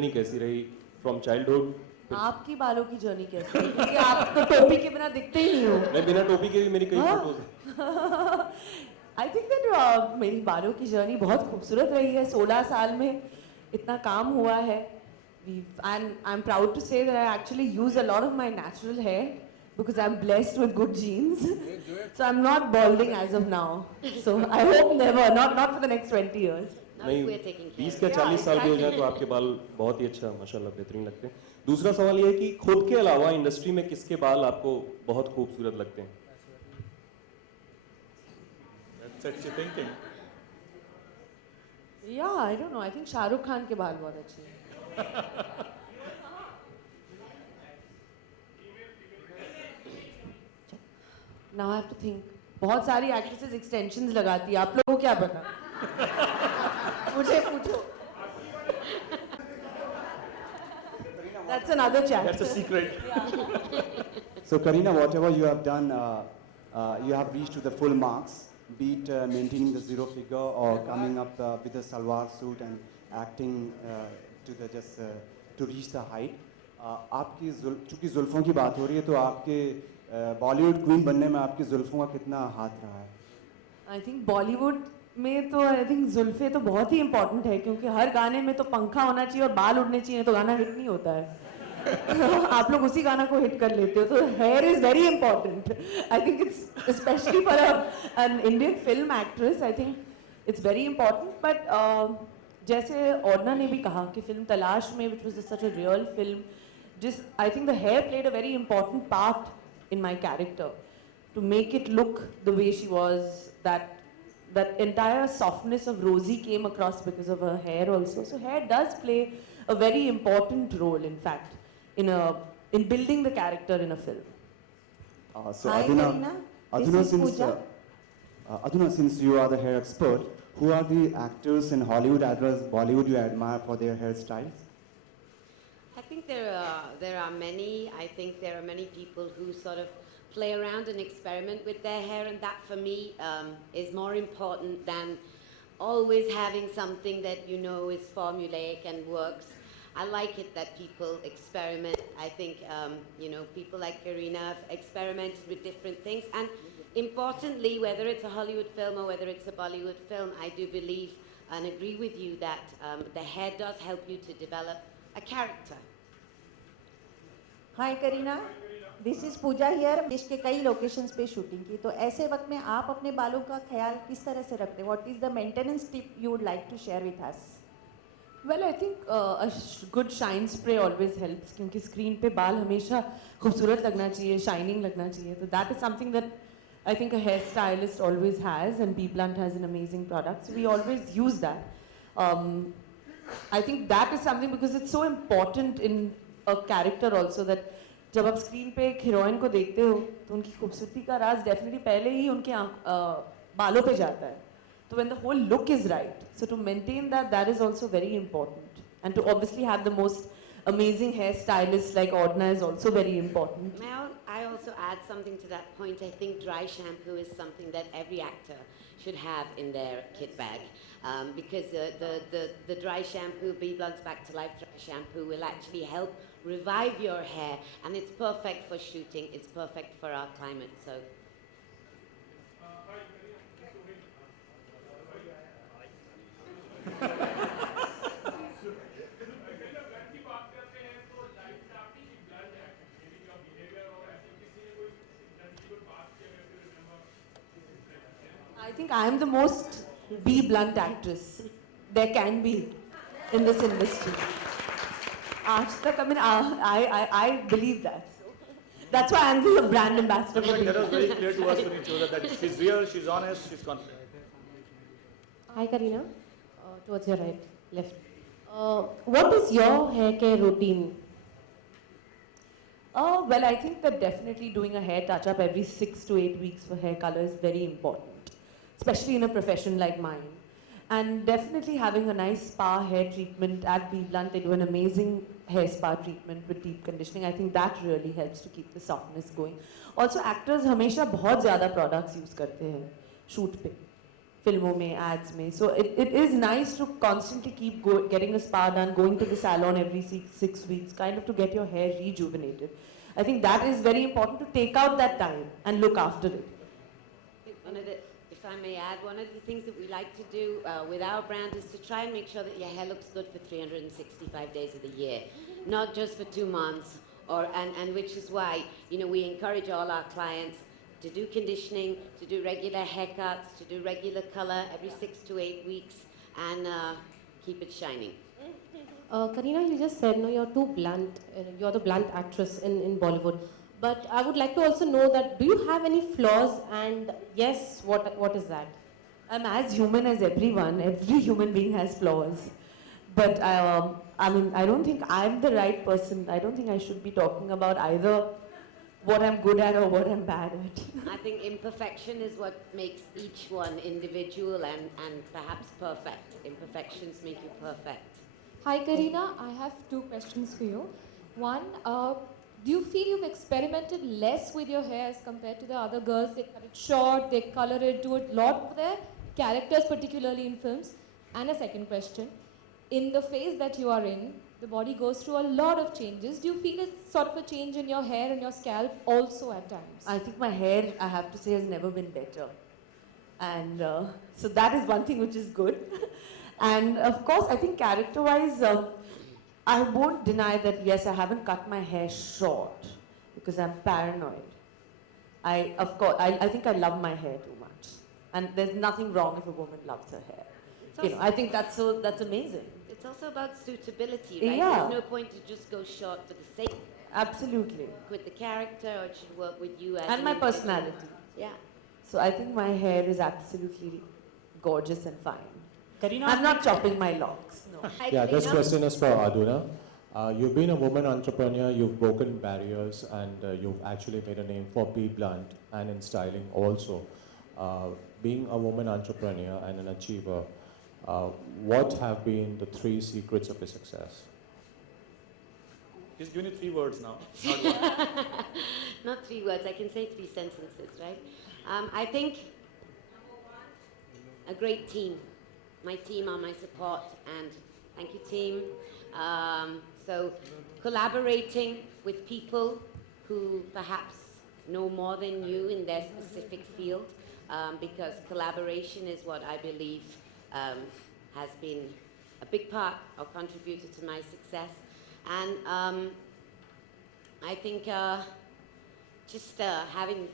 Journey कैसी रही from childhood? आपकी बालों की जर्नी कैसी है? क्योंकि आप तो टोपी के बिना दिखते ही नहीं हो। मैं बिना टोपी के भी मेरी कई हाँ? फोटोज हैं। आई थिंक दैट मेरी बालों की जर्नी बहुत खूबसूरत रही है। 16 साल में इतना काम हुआ है। And I'm proud to say that I actually use a lot of my natural hair because I'm blessed with good genes. So I'm not balding as of now. So I hope never, not for the next 20 years. नहीं, we're taking care 20 of का it. 40 साल भी हो जाए exactly. तो आपके बाल बहुत ही अच्छा माशाल्लाह बेहतरीन लगते हैं। दूसरा सवाल ये है कि खुद के अलावा इंडस्ट्री में किसके बाल आपको बहुत खूबसूरत लगते हैं? That sets you thinking. Yeah, I don't know. I think Shahrukh Khan के बाल बहुत अच्छे हैं। Now I have to think. बहुत सारी एक्ट्रेसेस एक्सटेंशंस लगाती है। आप लोगों को क्या पता? मुझे पूछो। That's another chat. That's a secret. So Kareena, whatever you have done, you have reached to the full marks, be it maintaining the zero figure or coming up with a salwar suit and acting to the to reach the height. आपकी चूँकि जुल्फ़ों की बात हो रही है तो आपके Bollywood queen बनने में आपकी जुल्फ़ों का कितना हाथ रहा है? आई थिंक बॉलीवुड में तो आई थिंक जुल्फे तो बहुत ही इंपॉर्टेंट है क्योंकि हर गाने में तो पंखा होना चाहिए और बाल उड़ने चाहिए तो गाना हिट नहीं होता है। आप लोग उसी गाना को हिट कर लेते हो तो hair is very important. I think it's specially for an Indian film actress I think it's very important. But जैसे ओडना ने भी कहा कि फिल्म तलाश में which was such a real film जिस I think the hair played a very important part in my character to make it look the way she was. That entire softness of Rosie came across because of her hair also. So hair does play a very important role, in fact, in building the character in a film. So Hi, Kareena. This is Pooja. Aduna, since you are the hair expert, who are the actors in Hollywood as well as Bollywood you admire for their hairstyles? I think there are many. I think there are many people who sort of play around and experiment with their hair, and that for me is more important than always having something that you know is formulaic and works. I like it that people experiment. I think people like Kareena have experimented with different things, and importantly, whether it's a Hollywood film or whether it's a Bollywood film, I do believe and agree with you that the hair does help you to develop a character. Hi Kareena, this is Pooja here. देश के कई locations पे shooting की, तो ऐसे वक्त में आप अपने बालों का ख्याल किस तरह से रखते हैं? What is the maintenance tip you would like to share with us? Well, I think a good shine spray always helps क्योंकि स्क्रीन पे बाल हमेशा खूबसूरत लगना चाहिए, शाइनिंग लगना चाहिए। तो that is something that I think a hair stylist always has, and B Blunt has an amazing product, so we always use that. I think that is something because it's so important in a character also that जब आप screen पे एक heroine को देखते हो तो उनकी खूबसूरती का राज डेफिनेटली पहले ही उनके बालों पे जाता है। So when the whole look is right, so to maintain that is also very important, and to obviously have the most amazing hairstylists like Oddna is also very important. May I also add something to that point? I think dry shampoo is something that every actor should have in their kit bag, because the dry shampoo, B Blunt's Back to Life dry shampoo, will actually help revive your hair, and it's perfect for shooting. It's perfect for our climate. So. I think I am the most B Blunt actress there can be in this industry. आज तक, I mean, I believe that. That's why I'm the brand ambassador for B That was Blunt. very clear to us when you chose her that she's real, she's honest, she's confident. Hi Kareena, towards your right, left. What is your hair care routine? Well, I think that definitely doing a hair touch-up every 6 to 8 weeks for hair color is very important, especially in a profession like mine. And definitely having a nice spa hair treatment at B Blunt. They do an amazing hair spa treatment with deep conditioning. I think that really helps to keep the softness going. Also, actors हमेशा बहुत ज़्यादा products use करते हैं shoot पे. filmon mein, ads mein. So it is nice to constantly keep getting a spa done, going to the salon every 6 weeks, kind of to get your hair rejuvenated. I think that is very important, to take out that time and look after it. I think one of the, if I may add, one of the things that we like to do with our brand is to try and make sure that your hair looks good for 365 days of the year, not just for 2 months. And which is why, you know, we encourage all our clients to do conditioning, to do regular haircuts, to do regular color every 6 to 8 weeks, and keep it shining. Kareena, you just said, no, you're too blunt. You're the blunt actress in Bollywood. But I would like to also know that, do you have any flaws? And yes, what is that? I'm as human as everyone. Every human being has flaws. But I mean, I don't think I'm the right person. I don't think I should be talking about either what I'm good at or what I'm bad at. I think imperfection is what makes each one individual and perhaps perfect. Imperfections make you perfect. Hi Kareena, I have 2 questions for you. One, do you feel you've experimented less with your hair as compared to the other girls? They cut it short, they color it, do it a lot for their characters, particularly in films. And a second question, in the phase that you are in, the body goes through a lot of changes. Do you feel it's sort of a change in your hair and your scalp also at times? I think my hair, I have to say, has never been better. And so that is one thing which is good. And of course, I think character-wise, I won't deny that, yes, I haven't cut my hair short because I'm paranoid. I think I love my hair too much. And there's nothing wrong if a woman loves her hair. You know, I think that's amazing. It's also about suitability, right? Yeah. There's no point to just go short for the sake Absolutely. with the character, or it should work with you as And an my individual. personality. Yeah. So I think my hair is absolutely gorgeous and fine. Kareena, I'm not chopping my locks. No. Yeah, this question is for Aduna. You've been a woman entrepreneur, you've broken barriers, and you've actually made a name for Be Blunt and in styling also. Being a woman entrepreneur and an achiever, what have been the 3 secrets of your success? He's giving you 3 words now. Not one. Not 3 words, I can say 3 sentences, right? I think a great team. My team are my support, and thank you, team. So collaborating with people who perhaps know more than you in their specific field, because collaboration is what I believe has been a big part or contributed to my success. And I think just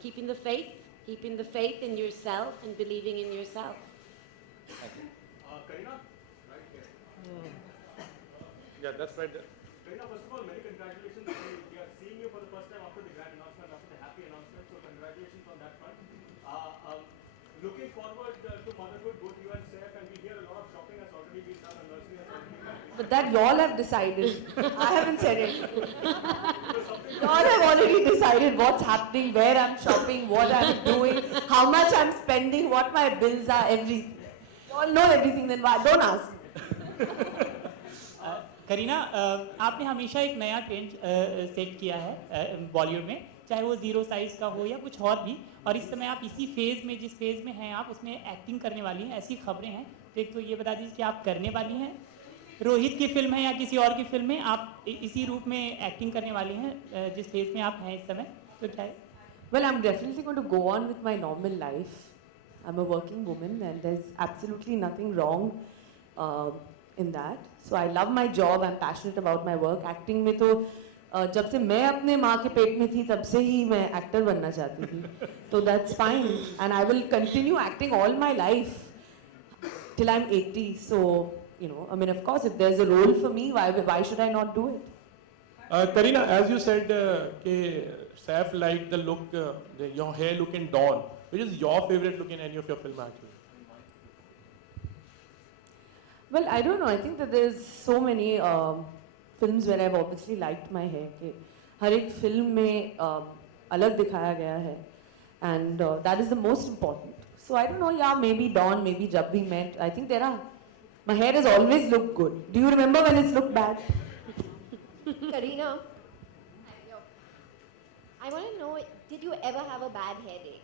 keeping the faith in yourself and believing in yourself. Kareena, right here. Yeah, that's right there. Kareena, first of all, many congratulations. We are seeing you for the first time after the grand announcement, after the happy announcement. So congratulations on that front. Looking forward to motherhood, both you and Saif, and we hear a lot of shopping has already been done and nursery has already been done. But that y'all have decided. I haven't said it. Y'all have already decided what's happening, where I'm shopping, what I'm doing, how much I'm spending, what my bills are, everything. Y'all know everything, then why? Don't ask. Kareena, आपने हमेशा एक नया trend set किया है बॉलीवुड में, चाहे वो 0 size का हो या कुछ और भी, और इस समय आप इसी फेज में, जिस फेज में हैं आप, उसमें एक्टिंग करने वाली हैं, ऐसी खबरें हैं। तो एक तो ये बता दीजिए कि आप करने वाली हैं, रोहित की फिल्म है या किसी और की फिल्म में आप इसी रूप में एक्टिंग करने वाली हैं जिस फेज में आप हैं इस समय, तो क्या है? Well, I'm definitely going to go on with my normal life. I'm a working woman and there's absolutely nothing wrong in that. So I love my job, I'm passionate about my work. Acting में तो जब से मैं अपने माँ के पेट में थी तब से ही मैं एक्टर बनना चाहती थी. So that's fine and I will continue acting all my life till I'm 80. So, you know, I mean, of course, if there's a role for me, why should I not do it? Kareena, as you said, Saif liked the look, your hair look in Dawn. Which is your favorite look in any of your film actually? Well, I don't know. I think that there's so many films where I've obviously liked my hair. कि हर एक film में अलग दिखाया गया है, and that is the most important. So I don't know. Yeah, maybe Dawn, maybe Jab We Met. I think my hair has always looked good. Do you remember when it's looked bad? Kareena, I want to know, did you ever have a bad headache?